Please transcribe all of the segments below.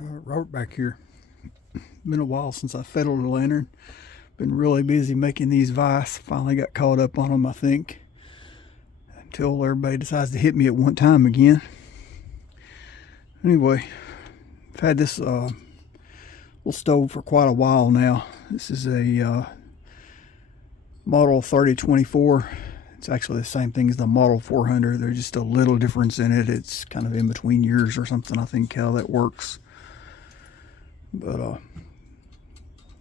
Robert back here. Been a while since I fiddled a lantern. Been really busy making these vise. Finally got caught up on them, I think. Until everybody decides to hit me at one time again. Anyway, I've had this little stove for quite a while now. This is a Model 3024. It's actually the same thing as the Model 400. There's just a little difference in it. It's kind of in between years or something, I think, how that works. But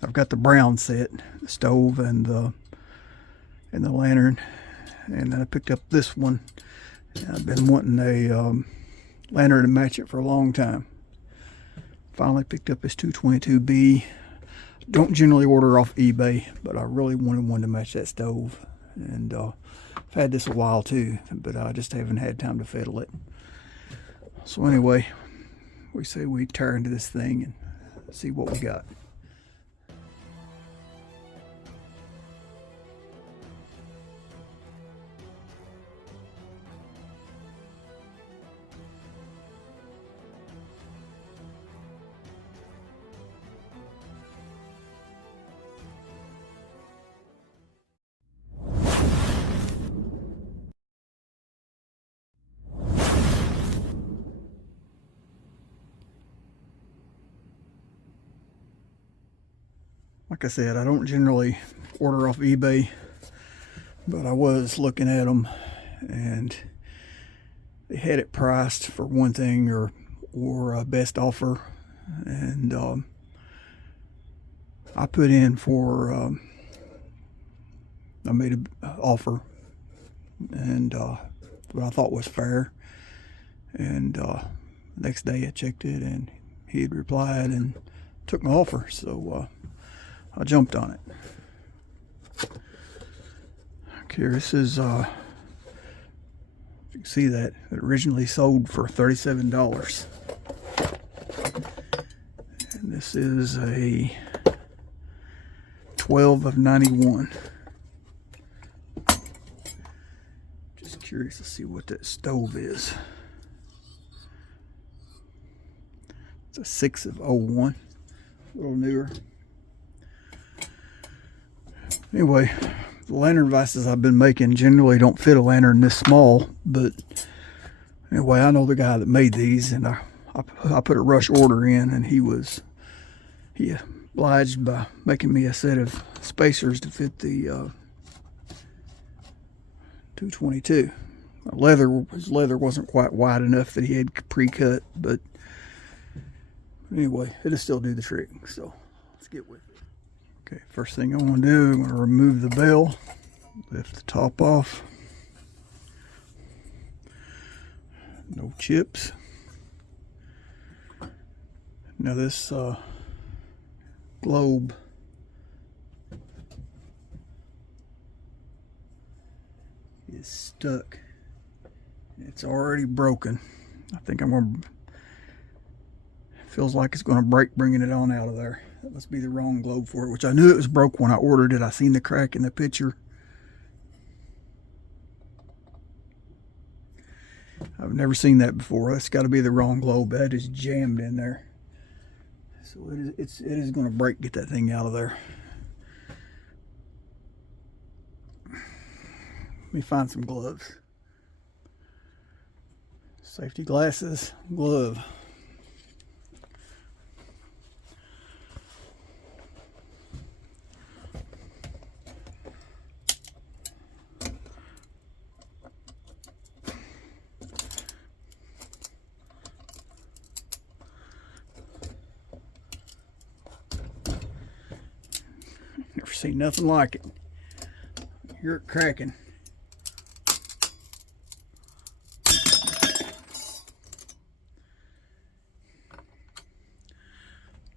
I've got the brown set, the stove and the lantern, and then I picked up this one. I've been wanting a lantern to match it for a long time. Finally picked up this 222B. Don't generally order off eBay, but I really wanted one to match that stove, and I've had this a while too, but I just haven't had time to fiddle it. So anyway, we say we tear into this thing and see what we got. Like I said, I don't generally order off eBay, but I was looking at them, and they had it priced for one thing or a best offer, and I put in for I made an offer, and what I thought was fair, and next day I checked it, and he had replied and took my offer, so I jumped on it. Okay, this is, you can see that it originally sold for $37. And this is a 12 of 91. Just curious to see what that stove is. It's a 6 of 01, a little newer. Anyway, the lantern vices I've been making generally don't fit a lantern this small, but anyway, I know the guy that made these, and I put a rush order in, and he obliged by making me a set of spacers to fit the 222. His leather wasn't quite wide enough that he had pre-cut, but anyway, it'll still do the trick, so let's get with it. Okay, first thing I want to do, I'm going to remove the bell, lift the top off. No chips. Now this globe is stuck. It's already broken. I think feels like it's going to break bringing it on out of there. That must be the wrong globe for it, which I knew it was broke when I ordered it. I seen the crack in the picture. I've never seen that before. That's got to be the wrong globe. That is jammed in there. So it is going to break. Get that thing out of there. Let me find some gloves. Safety glasses, glove. Never seen nothing like it. Hear it cracking.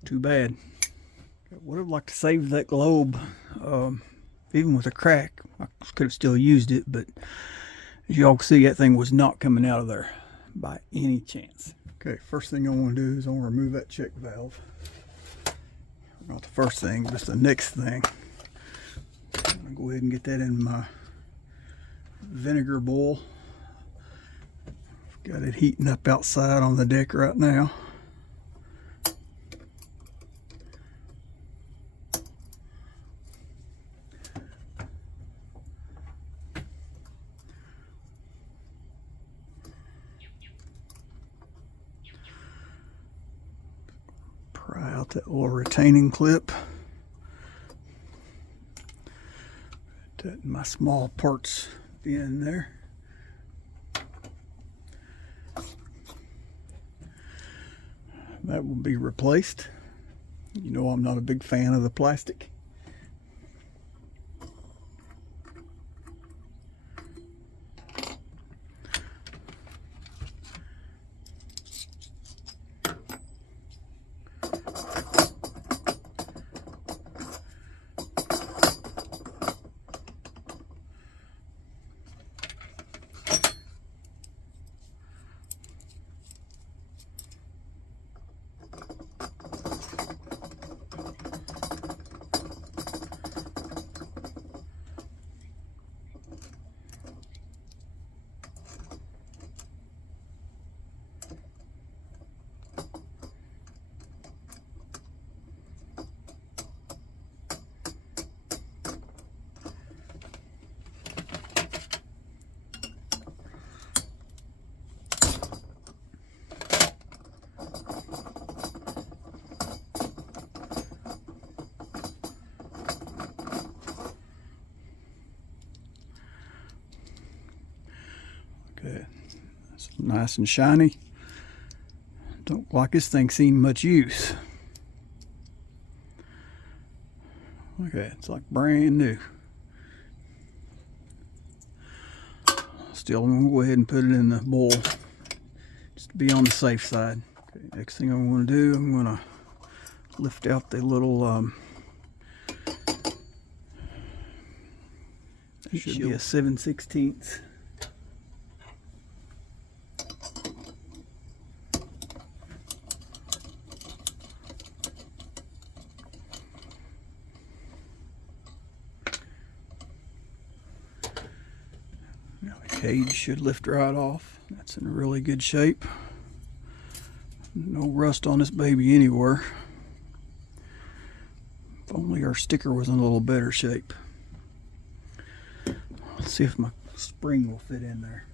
Too bad. I would have liked to save that globe, even with a crack. I could have still used it, but as y'all can see, that thing was not coming out of there by any chance. Okay, first thing I want to do is I want to remove that check valve. Not the first thing, but the next thing. I'm going to go ahead and get that in my vinegar bowl. Got it heating up outside on the deck right now. out that little retaining clip. Put my small parts in there. That will be replaced. You know I'm not a big fan of the plastic. Okay, that's nice and shiny. Don't look like this thing's seen much use. Okay, it's like brand new. Still, I'm gonna go ahead and put it in the bowl just to be on the safe side. Okay, next thing I'm gonna do, I'm gonna lift out the little it should be a 7/16. Cage should lift right off. That's in really good shape. No rust on this baby anywhere. If only our sticker was in a little better shape. Let's see if my spring will fit in there.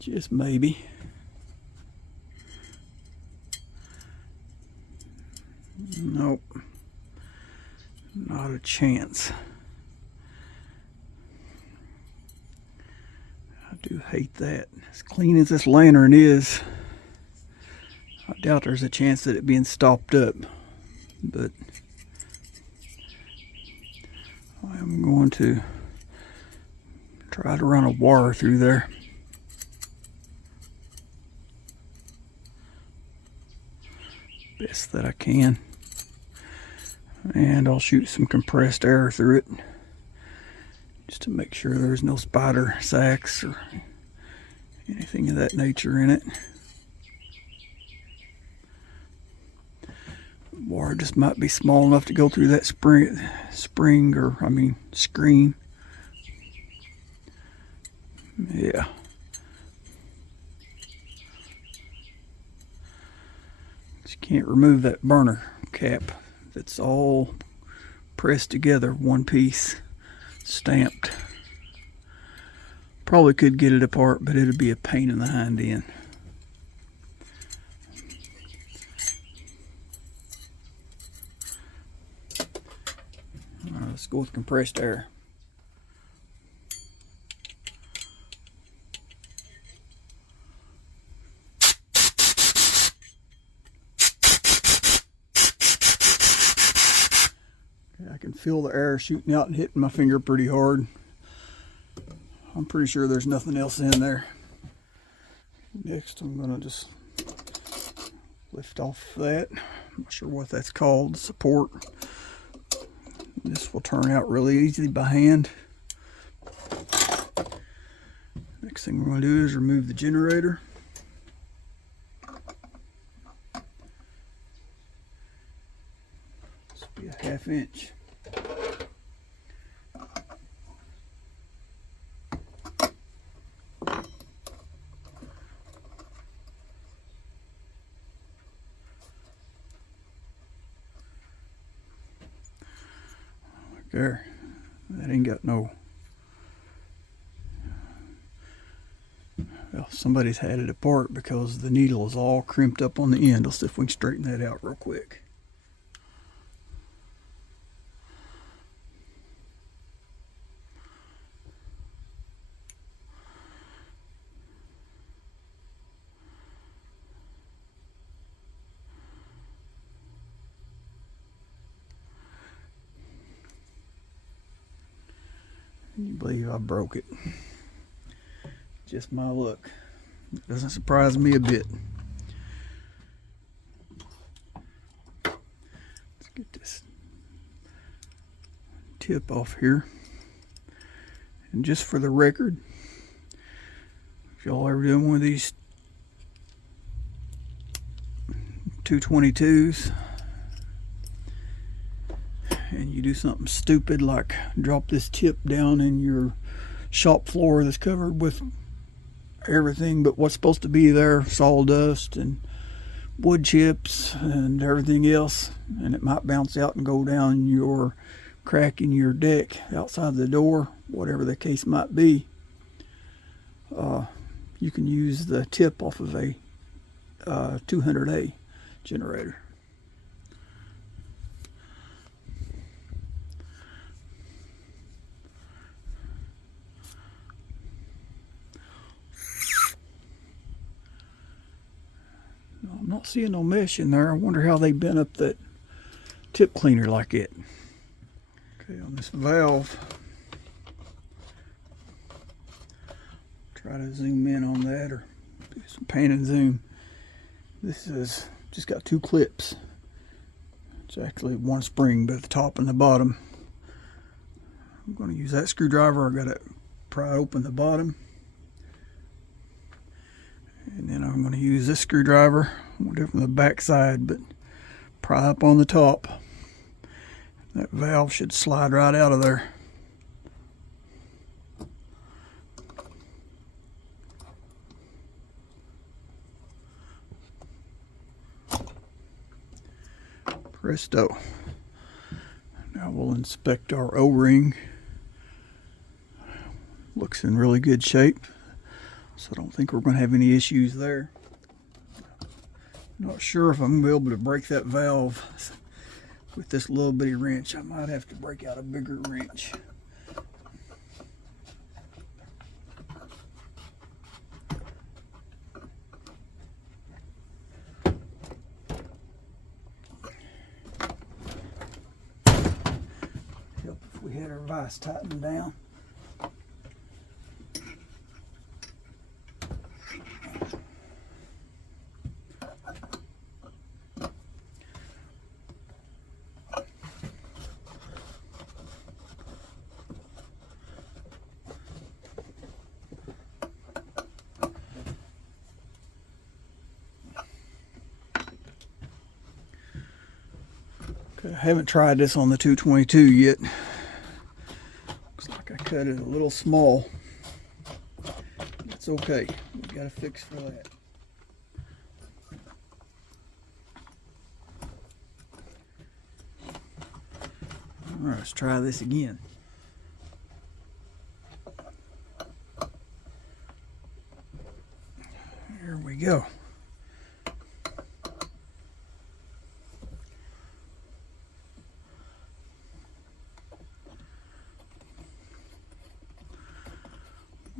Just maybe. Nope. Not a chance. I do hate that. As clean as this lantern is, I doubt there's a chance that it being stopped up. But I am going to try to run a wire through there. Best that I can. And I'll shoot some compressed air through it just to make sure there's no spider sacs or anything of that nature in it. Wire just might be small enough to go through that screen. Yeah. Just can't remove that burner cap. It's all pressed together, one piece, stamped. Probably could get it apart, but it'd be a pain in the hind end. All right, let's go with compressed air. I can feel the air shooting out and hitting my finger pretty hard. I'm pretty sure there's nothing else in there. Next, I'm going to just lift off that. I'm not sure what that's called, support. This will turn out really easy by hand. Next thing we're going to do is remove the generator. This will be a 1/2 inch. There, that ain't got no Well, somebody's had it apart because the needle is all crimped up on the end. Let's see if we can straighten that out real quick. Can you believe I broke it? Just my luck. It doesn't surprise me a bit. Let's get this tip off here. And just for the record, if y'all ever done one of these 222s and you do something stupid like drop this tip down in your shop floor that's covered with everything but what's supposed to be there, sawdust and wood chips and everything else, and it might bounce out and go down your crack in your deck outside the door, whatever the case might be. You can use the tip off of a 200A generator. I'm not seeing no mesh in there. I wonder how they bent up that tip cleaner like it. Okay, on this valve, try to zoom in on that or do some pan and zoom. This is just got two clips. It's actually one spring, but at the top and the bottom. I'm going to use that screwdriver. I got to pry open the bottom. And then I'm going to use this screwdriver, from the back side, but pry up on the top. That valve should slide right out of there. Presto. Now we'll inspect our O-ring. Looks in really good shape. So I don't think we're going to have any issues there. Not sure if I'm going to be able to break that valve with this little bitty wrench. I might have to break out a bigger wrench. Help if we had our vise tightened down. Okay, I haven't tried this on the 222 yet. Looks like I cut it a little small. That's okay. We got a fix for that. All right, let's try this again. Here we go.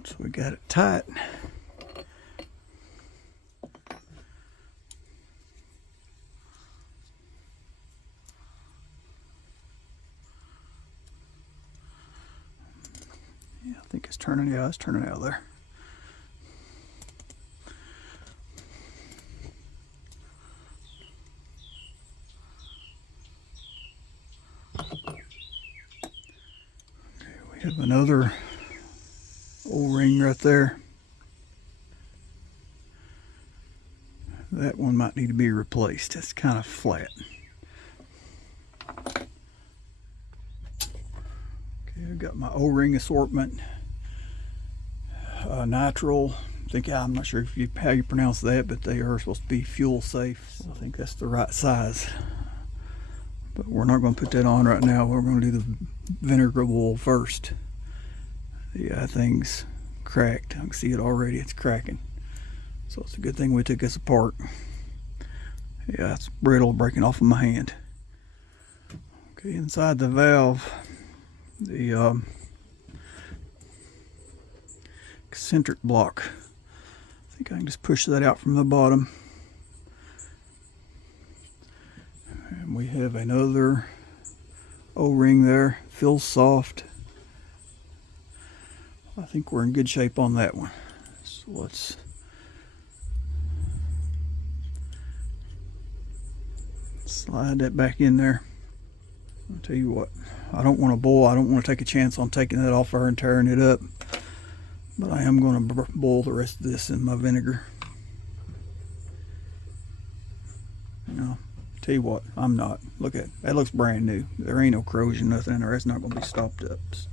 So we got it tight. Yeah, I think it's turning. Yeah, it's turning out there. Okay, we have another O-ring right there. That one might need to be replaced. It's kind of flat. Okay, I've got my O-ring assortment. Nitrile. I'm not sure how you pronounce that, but they are supposed to be fuel safe. So I think that's the right size. But we're not going to put that on right now. We're going to do the vinegar wool first. Yeah, thing's cracked. I can see it already, it's cracking. So it's a good thing we took this apart. Yeah, it's brittle, breaking off of my hand. Okay, inside the valve, the eccentric block. I think I can just push that out from the bottom. And we have another O-ring there. Feels soft. I think we're in good shape on that one. So let's slide that back in there. I'll tell you what, I don't want to boil. I don't want to take a chance on taking that off her and tearing it up. But I am going to boil the rest of this in my vinegar. No, tell you what, I'm not. Look at that, looks brand new. There ain't no corrosion, nothing in there. It's not going to be stopped up. So.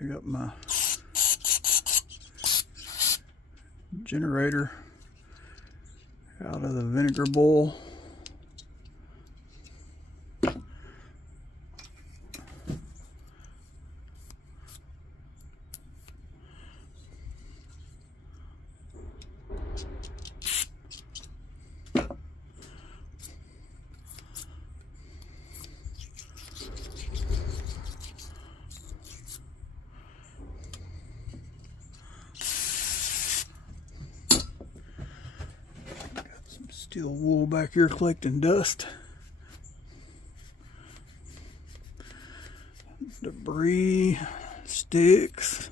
I got my generator out of the vinegar bowl. Steel wool back here collecting dust. Debris, sticks.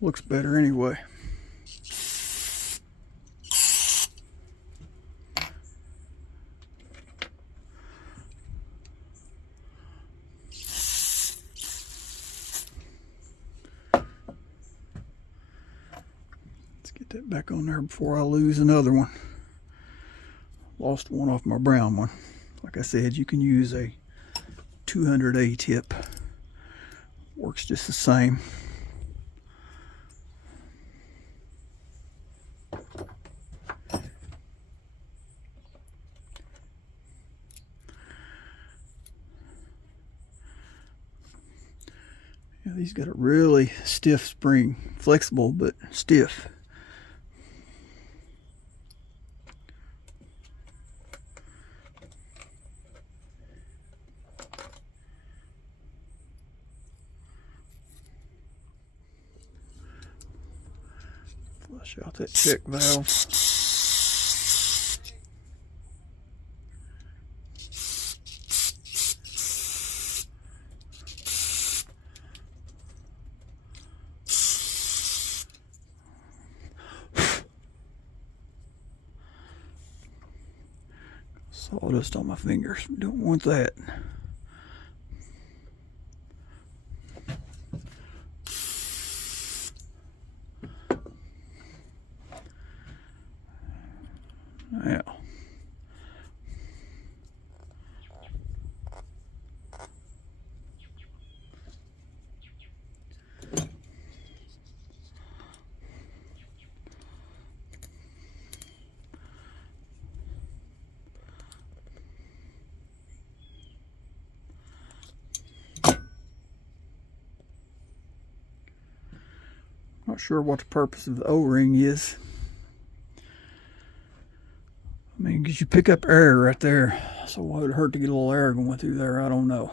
Looks better anyway. Get that back on there before I lose another one. Lost one off my brown one. Like I said, you can use a 200A tip. Works just the same. Yeah, these got a really stiff spring. Flexible, but stiff. Flush out that check valve. Sawdust on my fingers. Don't want that. Now, not sure what the purpose of the O-ring is. I mean, because you pick up air right there. So what would it hurt to get a little air going through there? I don't know.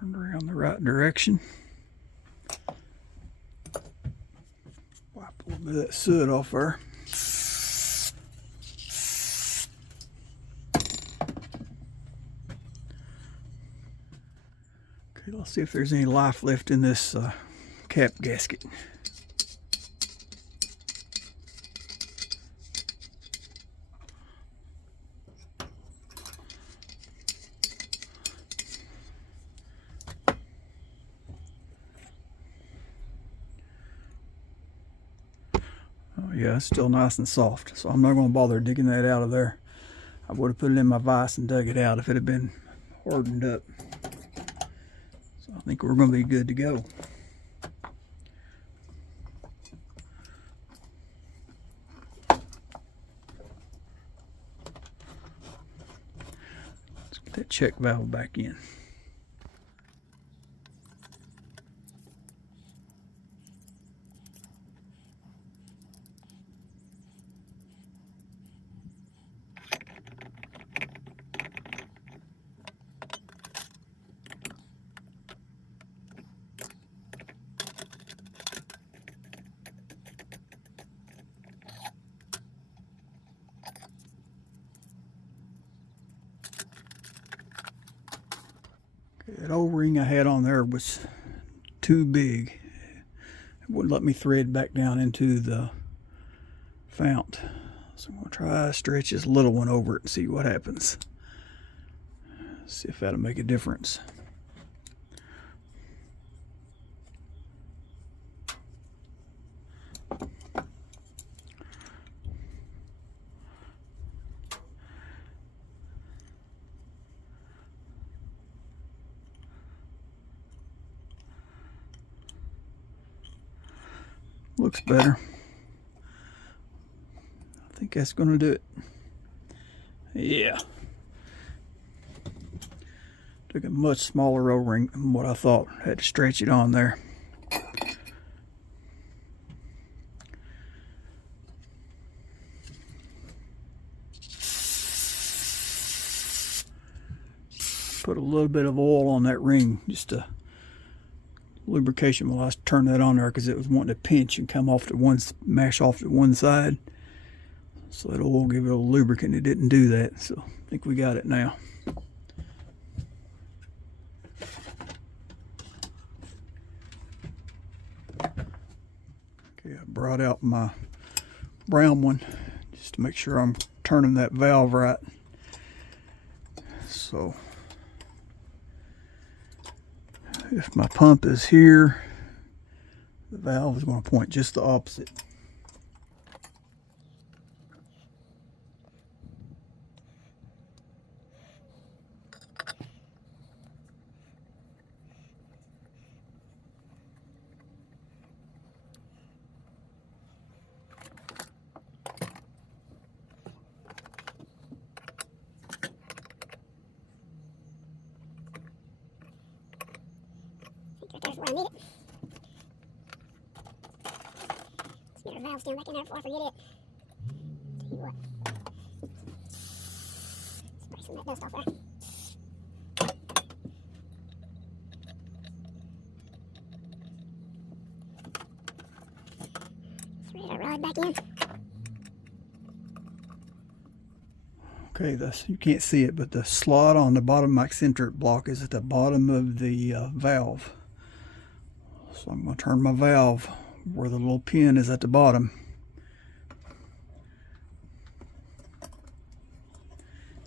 Turned around the right direction. Wipe a little bit of that soot off there. Okay, let's see if there's any life left in this cap gasket. Oh yeah, it's still nice and soft, so I'm not going to bother digging that out of there. I would have put it in my vise and dug it out if it had been hardened up. So I think we're going to be good to go. Let's get that check valve back in. That O-ring I had on there was too big. It wouldn't let me thread back down into the fount. So I'm going to try to stretch this little one over it and see what happens. See if that'll make a difference. Looks better. I think that's going to do it. Yeah. Took a much smaller O-ring than what I thought. Had to stretch it on there. Put a little bit of oil on that ring just to lubrication while I turned that on there because it was wanting to pinch and come off to one, mash off to one side. So that oil give it a little lubricant. It didn't do that, so I think we got it now. Okay, I brought out my brown one just to make sure I'm turning that valve right. So if my pump is here, the valve is going to point just the opposite. There's where I need it. Let's get our valves down back in there before I forget it. Tell you what. Spray some of that dust off there. Thread our rod back in. Okay, you can't see it, but the slot on the bottom of my eccentric block is at the bottom of the valve. So I'm going to turn my valve where the little pin is at the bottom.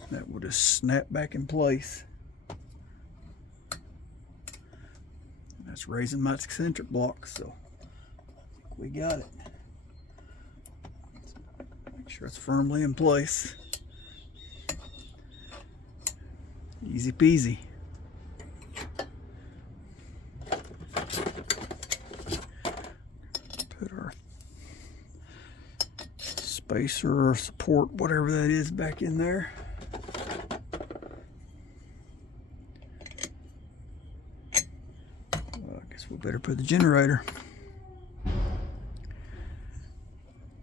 That will just snap back in place. That's raising my eccentric block, so we got it. Make sure it's firmly in place. Easy peasy. Put our spacer or support, whatever that is, back in there. Well, I guess we better put the generator.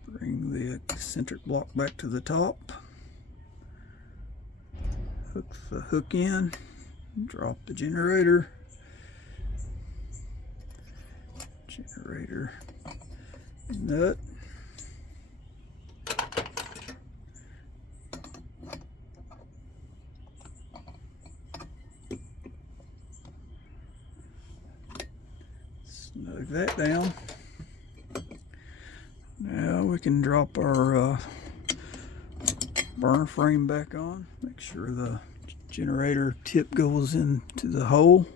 Bring the eccentric block back to the top. Hook the hook in, drop the generator, Generator nut. Snug that down. Now we can drop our burner frame back on. Make sure the generator tip goes into the hole.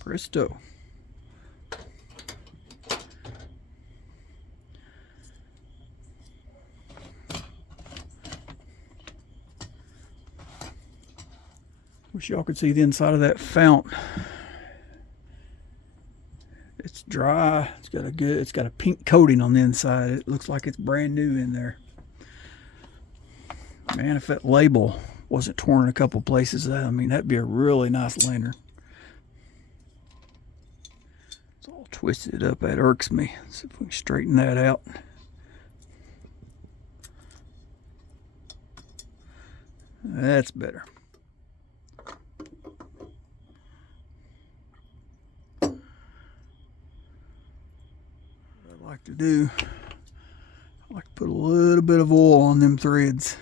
Presto. Wish y'all could see the inside of that fount. It's dry. It's got a pink coating on the inside. It looks like it's brand new in there. Man, if that label wasn't torn in a couple places, I mean, that'd be a really nice lantern. It's all twisted up. That irks me. Let's see if we can straighten that out. That's better. What I like to do, I like to put a little bit of oil on them threads.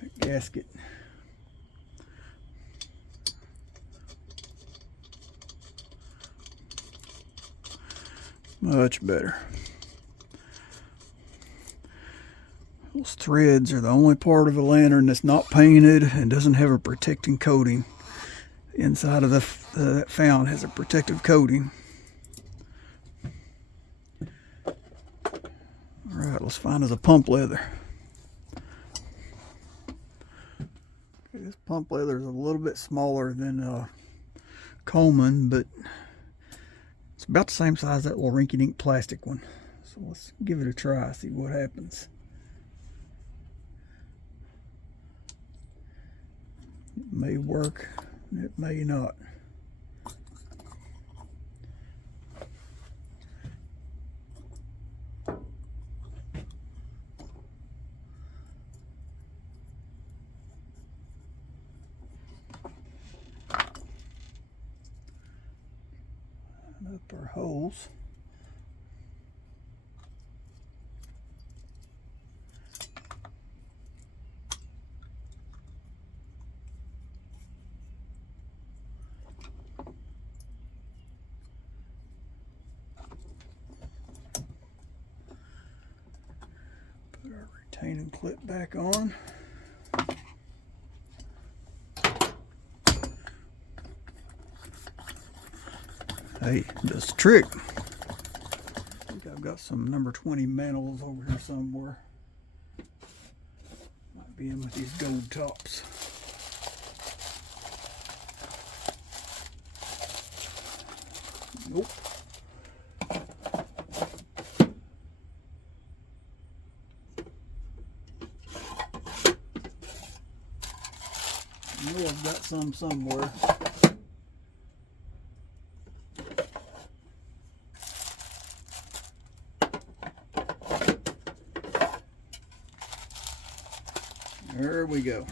That gasket. Much better. Those threads are the only part of the lantern that's not painted and doesn't have a protecting coating. The inside of that fount has a protective coating. Alright, let's find us a pump leather. Okay, this pump leather is a little bit smaller than Coleman, but it's about the same size as that little rinky-dink plastic one. So let's give it a try, see what happens. It may work, it may not. Up our holes. Put our retaining clip back on. Hey, does the trick. I think I've got some number 20 mantles over here somewhere. Might be in with these gold tops. Nope. I know I've got some somewhere. There we go.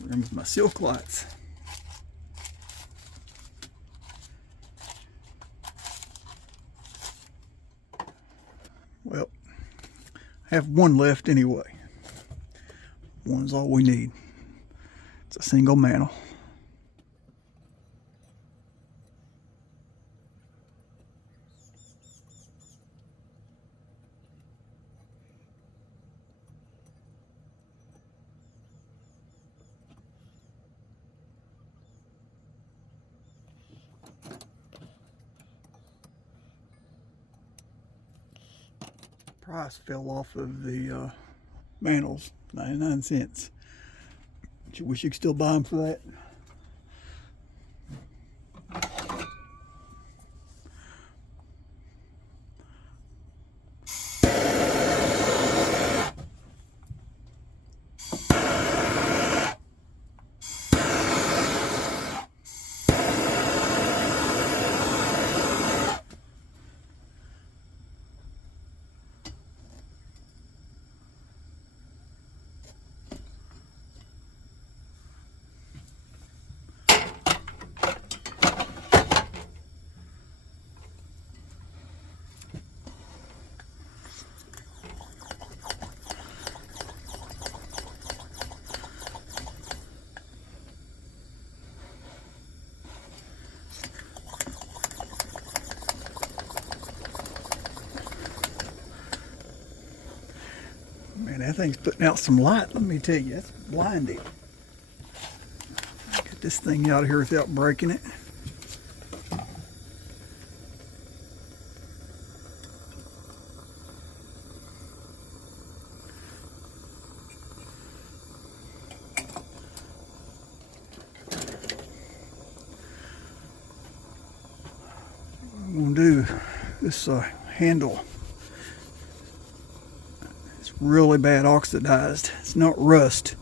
There's my silk lights. Well, I have one left anyway. One's all we need. It's a single mantle. Price fell off of the mantles, 99 cents. You wish you could still buy them for that. thing's putting out some light, let me tell you, that's blinding. Get this thing out of here without breaking it. I'm gonna do this handle. It's really bad oxidized. It's not rust,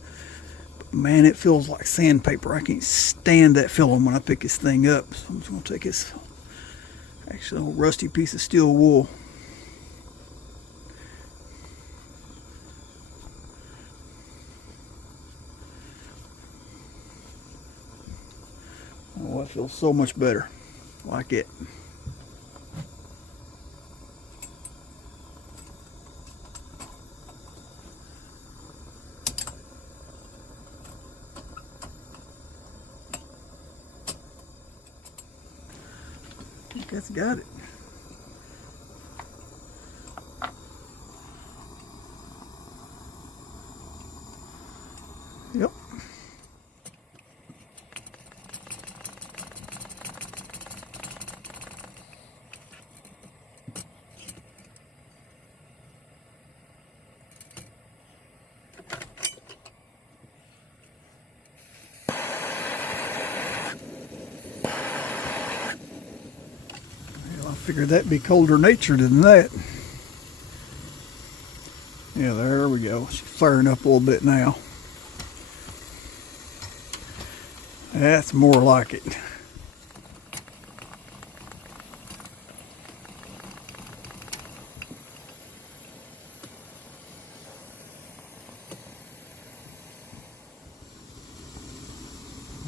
but man, it feels like sandpaper. I can't stand that feeling when I pick this thing up. So I'm just gonna take this actually old rusty piece of steel wool. Oh, that feels so much better. Like it. I think that's got it. Yep. I figured that'd be colder natured than that. Yeah, there we go. She's flaring up a little bit now. That's more like it.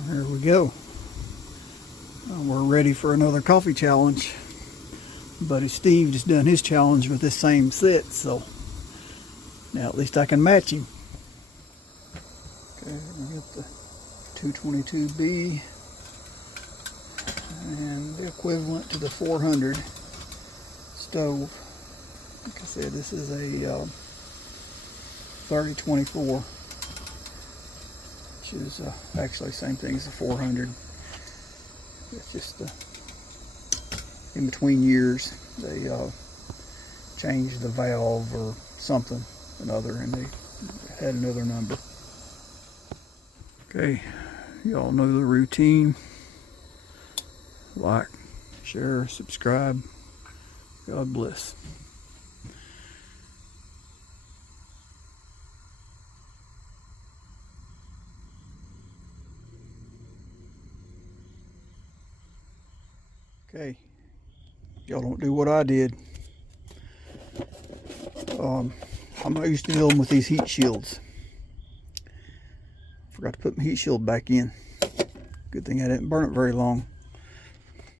There we go. We're ready for another coffee challenge. Buddy Steve just done his challenge with this same set, so now at least I can match him. Okay, we got the 222B and the equivalent to the 400 stove. Like I said, this is a 3024, which is actually the same thing as the 400. It's just the in between years they changed the valve or something another, and they had another number. Okay, y'all know the routine. Like, share, subscribe. God bless. Okay, y'all don't do what I did. I'm not used to dealing with these heat shields. Forgot to put my heat shield back in. Good thing I didn't burn it very long.